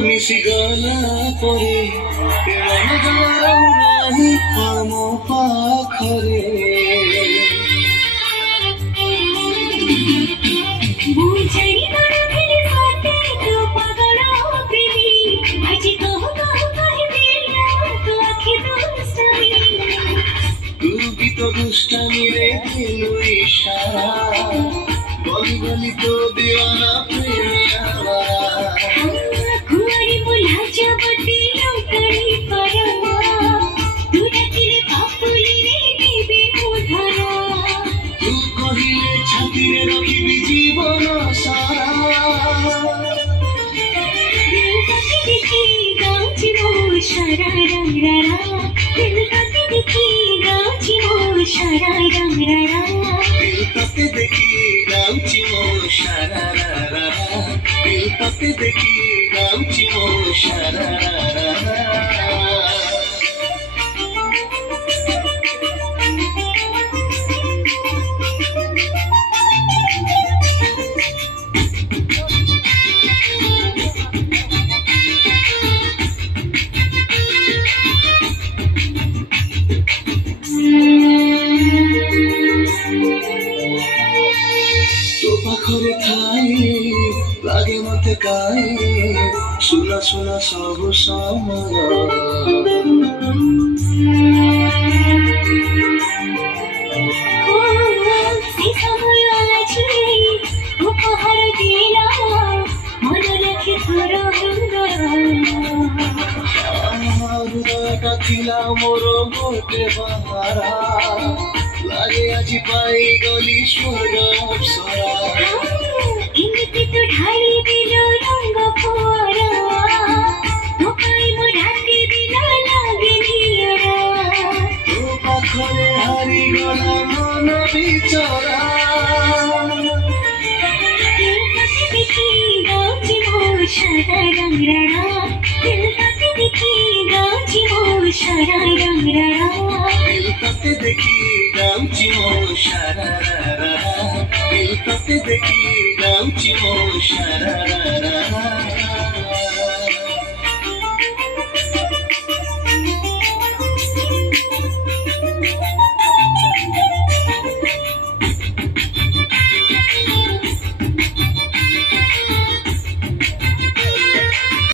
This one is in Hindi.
ମିଶିଗଲା ପରେ ମନ ଜମା ରହୁନାହିଁ ଆମ ପାଖରେ। तू भी तो दुष्टामी रे दिलु इशारा बोली बोली तो दीवाना प्रेमिया कुंवारी बोला जबटी लौकड़ी परमा तू डकिले पापुली रे देबे उधारा तू कहिले छाती रे रखिबी जीवन सारा दिल तके देखी गाउची मो शरा रंग रारा दिल तके देखी गाउची मो शरा रंग रारा दिल तके देखी गाउची मो शरा रारा दिल तके देखी गाउची मो शरा रारा। तो पाखरे थाए लागे मते काए सुना सुना सब समय से समय आछि उपहार दिला मन रखी थोर हृदयटा थिला मोर गोटे बहारा लागे आज पाई गली स्वर्ग अप्सरा इमिति तो ढाली दिलो रंग फोरा मोकाई मो ढाकी दिलो लागे नियरा तो पाखरे हारी गला मन बिचरा दिल तके देखी गाउची मो शरा रंग रारा दिल तके देखी गाउची मो शरा रंग रारा दिल तके देखी गाउची मो शरा रारा दिल तके देखी गाउची मो शरा रारा।